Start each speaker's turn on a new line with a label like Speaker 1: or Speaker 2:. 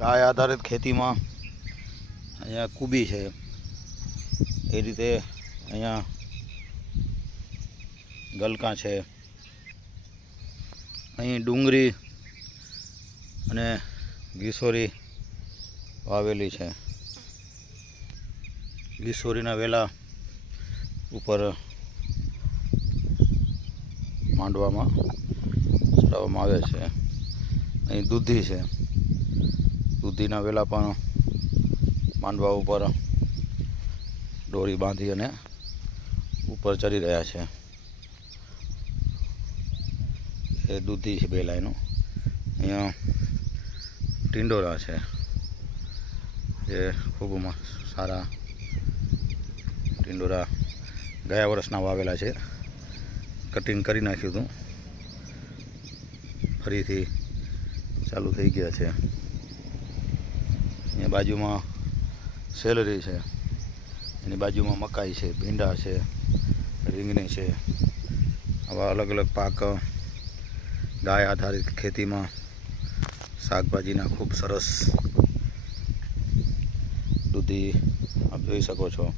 Speaker 1: ગાય આધારિત ખેતીમાં અહીંયા કુબી છે. એ રીતે અહીંયા ગલકાં છે. અહીં ડુંગળી અને ઘીસોરી વાવેલી છે. ઘીસોરીના વેલા ઉપર માંડવામાં ચડાવવામાં આવે છે. અહીં દૂધી છે. દૂધીના વેલા પણ માંડવા ઉપર દોરી બાંધી અને ઉપર ચડી રહ્યા છે. એ દૂધી છે બે લાઈનો. અહીંયા ટિંડોરા છે. જે ખૂબ સારા ટિંડોરા ગયા વર્ષના વાવેલા છે. કટિંગ કરી નાખ્યું હતું. ફરીથી ચાલુ થઈ ગયા છે. અહીંયા બાજુમાં સેલરી છે, એની બાજુમાં મકાઈ છે, ભીંડા છે, રીંગણી છે, આવા અલગ અલગ પાક, ગાય આધારિત ખેતીમાં શાકભાજીના ખૂબ સરસ દૂધી આપ જોઈ શકો છો.